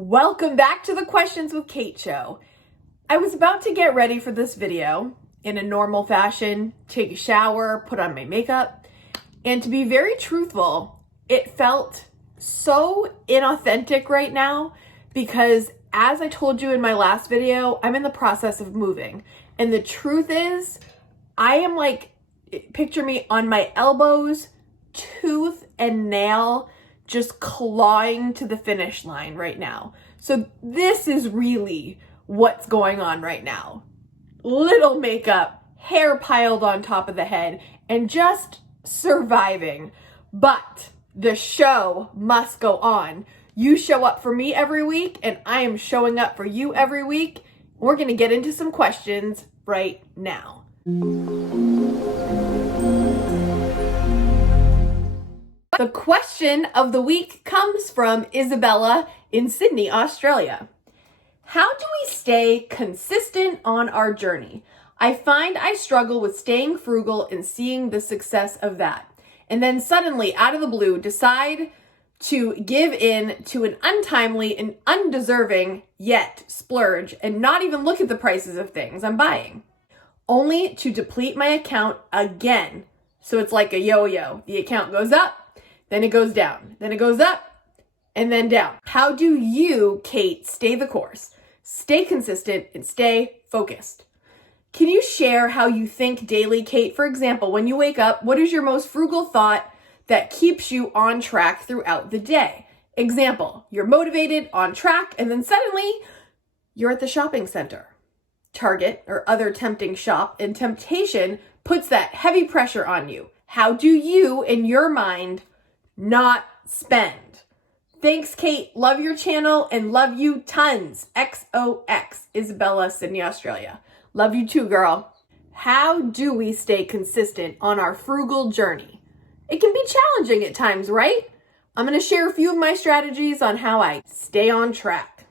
Welcome back to the Questions with Kate show. I was about to get ready for this video in a normal fashion, take a shower, put on my makeup, and to be very truthful, it felt so inauthentic right now because as I told you in my last video, I'm in the process of moving. And the truth is, I am like, picture me on my elbows, tooth and nail, just clawing to the finish line right now. So this is really what's going on right now. Little makeup, hair piled on top of the head, and just surviving. But the show must go on. You show up for me every week, and I am showing up for you every week. We're gonna get into some questions right now. The question of the week comes from Isabella in Sydney, Australia. How do we stay consistent on our journey? I find I struggle with staying frugal and seeing the success of that. And then suddenly, out of the blue, decide to give in to an untimely and undeserving yet splurge and not even look at the prices of things I'm buying, only to deplete my account again. So it's like a yo-yo. The account goes up, then it goes down, then it goes up, and then down. How do you, Kate, stay the course, stay consistent, and stay focused? Can you share how you think daily, Kate? For example, when you wake up, what is your most frugal thought that keeps you on track throughout the day? Example, you're motivated, on track, and then suddenly you're at the shopping center, Target, or other tempting shop, and temptation puts that heavy pressure on you. How do you, in your mind, not spend? Thanks, Kate. Love your channel and love you tons. XOX, Isabella, Sydney, Australia. Love you too, girl. How do we stay consistent on our frugal journey? It can be challenging at times, right? I'm going to share a few of my strategies on how I stay on track.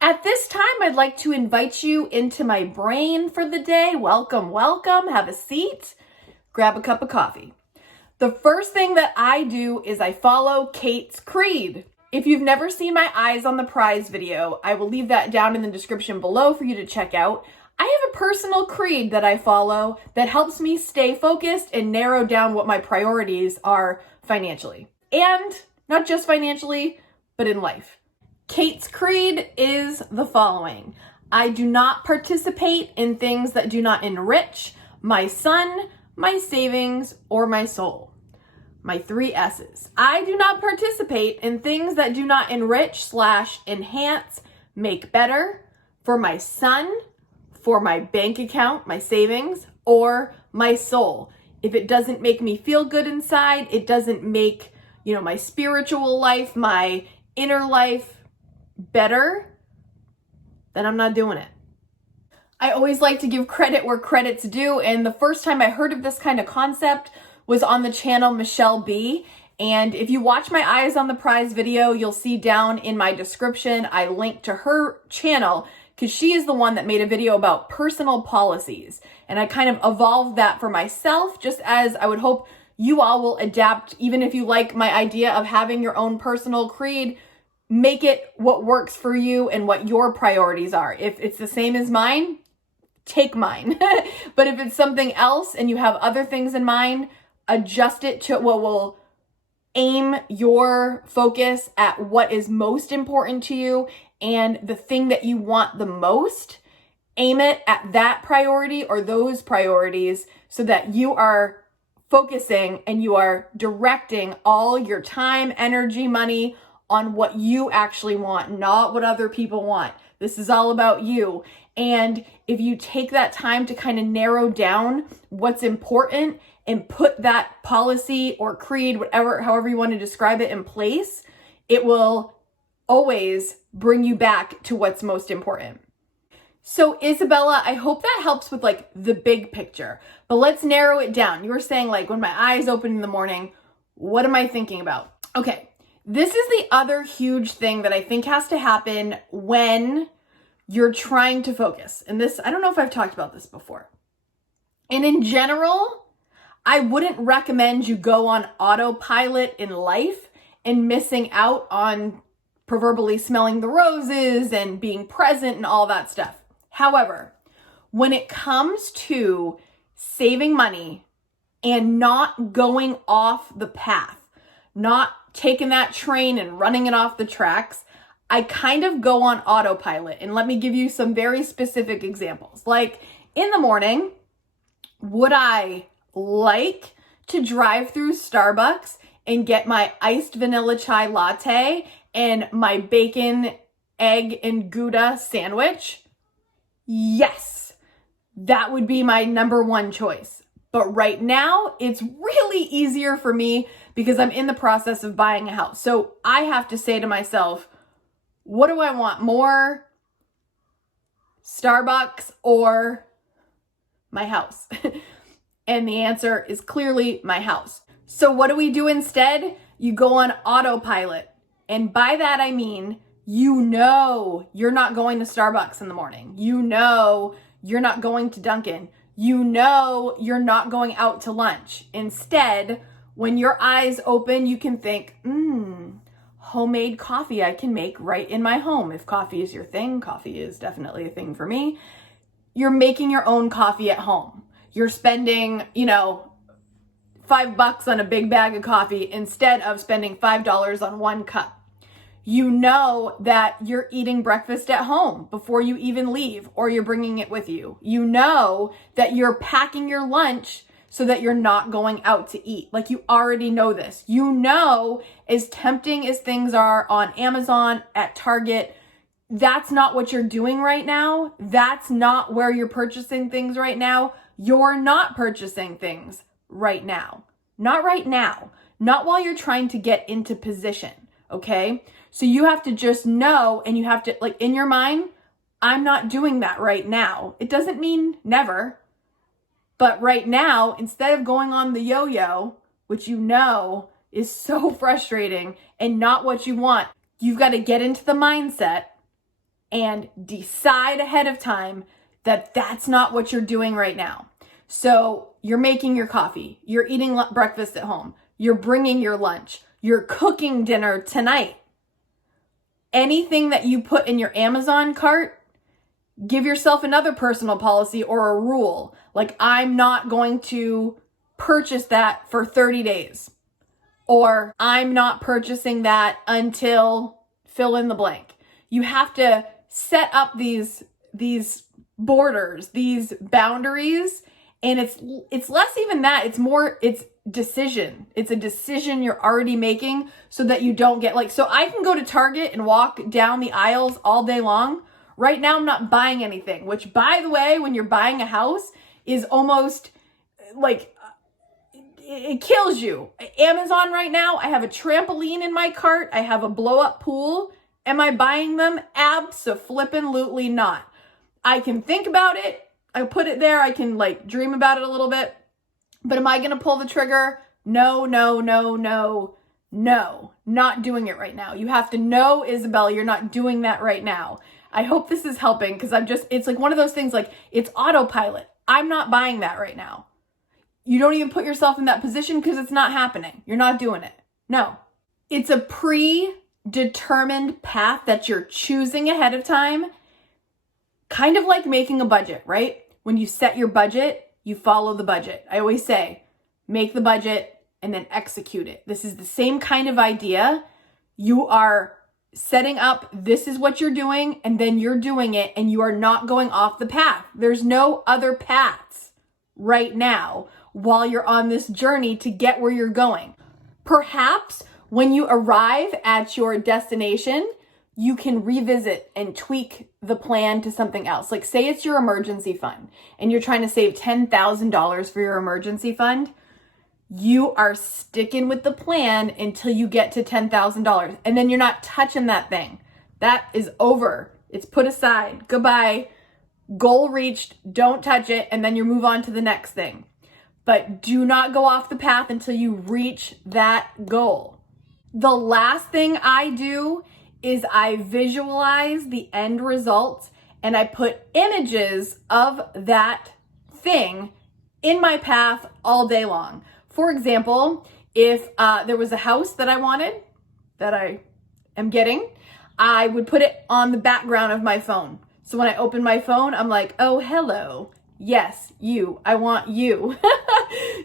At this time, I'd like to invite you into my brain for the day. Welcome, welcome. Have a seat. Grab a cup of coffee. The first thing that I do is I follow Kate's Creed. If you've never seen my Eyes on the Prize video, I will leave that down in the description below for you to check out. I have a personal creed that I follow that helps me stay focused and narrow down what my priorities are financially. And not just financially, but in life. Kate's Creed is the following. I do not participate in things that do not enrich my son, my savings, or my soul. My 3 S's. I do not participate in things that do not enrich/enhance, make better for my son, for my bank account, my savings, or my soul. If it doesn't make me feel good inside, it doesn't make, my spiritual life, my inner life better, then I'm not doing it. I always like to give credit where credit's due, and the first time I heard of this kind of concept was on the channel Michelle B. And if you watch my Eyes on the Prize video, you'll see down in my description, I link to her channel because she is the one that made a video about personal policies. And I kind of evolved that for myself, just as I would hope you all will adapt, even if you like my idea of having your own personal creed, make it what works for you and what your priorities are. If it's the same as mine, take mine. But if it's something else and you have other things in mind, adjust it to what will aim your focus at what is most important to you and the thing that you want the most. Aim it at that priority or those priorities so that you are focusing and you are directing all your time, energy, money on what you actually want, not what other people want. This is all about you. And if you take that time to kind of narrow down what's important and put that policy or creed, however you want to describe it, in place, it will always bring you back to what's most important. So Isabella, I hope that helps with like the big picture, but let's narrow it down. You were saying like when my eyes open in the morning, what am I thinking about? Okay, this is the other huge thing that I think has to happen when you're trying to focus. And this, I don't know if I've talked about this before. And in general, I wouldn't recommend you go on autopilot in life and missing out on proverbially smelling the roses and being present and all that stuff. However, when it comes to saving money and not going off the path, not taking that train and running it off the tracks, I kind of go on autopilot. And let me give you some very specific examples. Like in the morning, would I like to drive through Starbucks and get my iced vanilla chai latte and my bacon, egg, and Gouda sandwich? Yes, that would be my number one choice. But right now, it's really easier for me because I'm in the process of buying a house. So I have to say to myself, what do I want more? Starbucks or my house? And the answer is clearly my house. So what do we do instead? You go on autopilot. And by that, I mean, you know you're not going to Starbucks in the morning. You know you're not going to Dunkin'. You know you're not going out to lunch. Instead, when your eyes open, you can think, homemade coffee I can make right in my home. If coffee is your thing, coffee is definitely a thing for me. You're making your own coffee at home. You're spending, $5 on a big bag of coffee instead of spending $5 on one cup. You know that you're eating breakfast at home before you even leave, or you're bringing it with you. You know that you're packing your lunch so that you're not going out to eat. Like, you already know this. You know, as tempting as things are on Amazon, at Target, that's not what you're doing right now. That's not where you're purchasing things right now. You're not purchasing things right now. Not right now. Not while you're trying to get into position, okay? So you have to just know, and you have to, like, in your mind, I'm not doing that right now. It doesn't mean never. But right now, instead of going on the yo-yo, which you know is so frustrating and not what you want, you've got to get into the mindset and decide ahead of time that that's not what you're doing right now. So you're making your coffee, you're eating breakfast at home, you're bringing your lunch, you're cooking dinner tonight. Anything that you put in your Amazon cart, give yourself another personal policy or a rule. Like, I'm not going to purchase that for 30 days. Or I'm not purchasing that until fill in the blank. You have to set up these borders, these boundaries, and it's less even that. It's decision. It's a decision you're already making so that you don't get so I can go to Target and walk down the aisles all day long. Right now, I'm not buying anything, which, by the way, when you're buying a house is almost it kills you. Amazon right now, I have a trampoline in my cart. I have a blow up pool. Am I buying them? Abso-flippin' not. I can think about it. I put it there. I can dream about it a little bit. But am I going to pull the trigger? No. Not doing it right now. You have to know, Isabella, you're not doing that right now. I hope this is helping because it's one of those things, it's autopilot. I'm not buying that right now. You don't even put yourself in that position because it's not happening. You're not doing it. No. It's a predetermined path that you're choosing ahead of time. Kind of like making a budget, right? When you set your budget, you follow the budget. I always say, make the budget and then execute it. This is the same kind of idea. You are setting up, this is what you're doing, and then you're doing it, and you are not going off the path. There's no other paths right now while you're on this journey to get where you're going. Perhaps when you arrive at your destination, you can revisit and tweak the plan to something else. Say it's your emergency fund and you're trying to save $10,000 for your emergency fund. You are sticking with the plan until you get to $10,000, and then you're not touching that thing. That is over. It's put aside. Goodbye. Goal reached. Don't touch it, and then you move on to the next thing. But do not go off the path until you reach that goal. The last thing I do is I visualize the end result, and I put images of that thing in my path all day long. For example, if there was a house that I wanted, that I am getting, I would put it on the background of my phone. So when I open my phone, I'm like, oh, hello. Yes, you. I want you.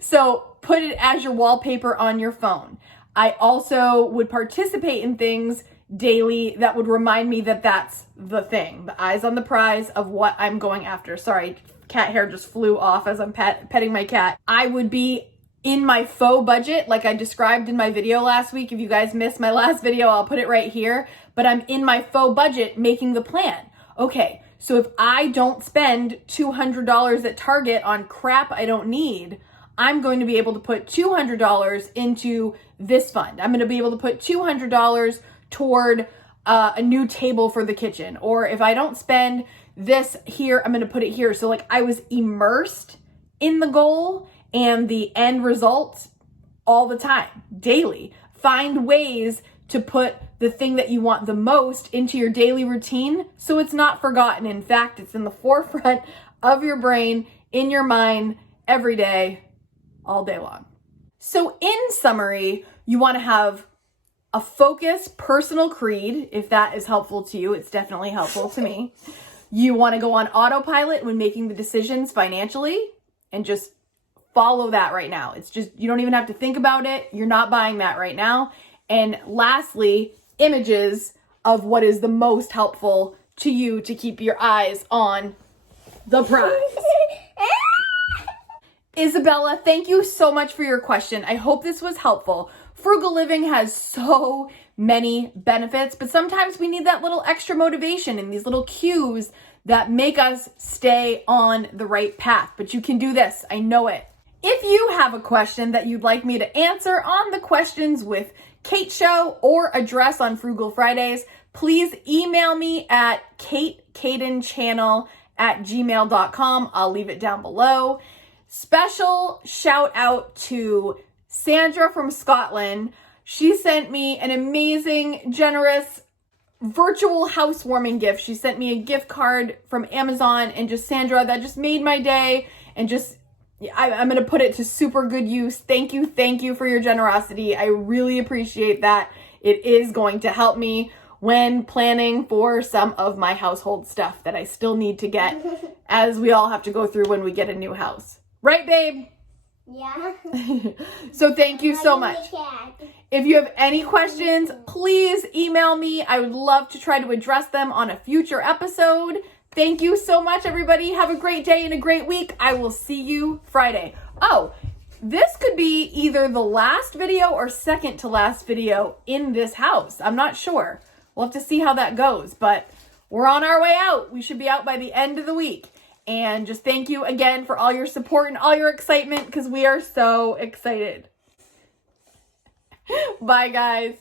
So put it as your wallpaper on your phone. I also would participate in things daily that would remind me that that's the thing, the eyes on the prize of what I'm going after. Sorry, cat hair just flew off as I'm petting my cat. I would be in my faux budget, like I described in my video last week. If you guys missed my last video, I'll put it right here. But I'm in my faux budget making the plan. Okay, so if I don't spend $200 at Target on crap I don't need, I'm going to be able to put $200 into this fund. I'm going to be able to put $200 toward a new table for the kitchen. Or if I don't spend this here, I'm going to put it here. So like I was immersed in the goal and the end results all the time, daily. Find ways to put the thing that you want the most into your daily routine so it's not forgotten. In fact, it's in the forefront of your brain, in your mind, every day, all day long. So in summary, you want to have a focused personal creed. If that is helpful to you, it's definitely helpful to me. You want to go on autopilot when making the decisions financially and just follow that right now. It's just, you don't even have to think about it. You're not buying that right now. And lastly, images of what is the most helpful to you to keep your eyes on the prize. Isabella, thank you so much for your question. I hope this was helpful. Frugal living has so many benefits, but sometimes we need that little extra motivation and these little cues that make us stay on the right path. But you can do this. I know it. If you have a question that you'd like me to answer on the Questions with Kate show or address on Frugal Fridays, please email me at kadenchannel@gmail.com. I'll leave it down below. Special shout out to Sandra from Scotland. She sent me an amazing, generous virtual housewarming gift. She sent me a gift card from Amazon, and just Sandra, that just made my day, and just I'm going to put it to super good use. Thank you for your generosity. I really appreciate that. It is going to help me when planning for some of my household stuff that I still need to get, as we all have to go through when we get a new house. Right, babe? Yeah. So thank you so much. If you have any questions, please email me. I would love to try to address them on a future episode. Thank you so much, everybody. Have a great day and a great week. I will see you Friday. Oh, this could be either the last video or second to last video in this house. I'm not sure. We'll have to see how that goes, but we're on our way out. We should be out by the end of the week. And just thank you again for all your support and all your excitement, because we are so excited. Bye, guys.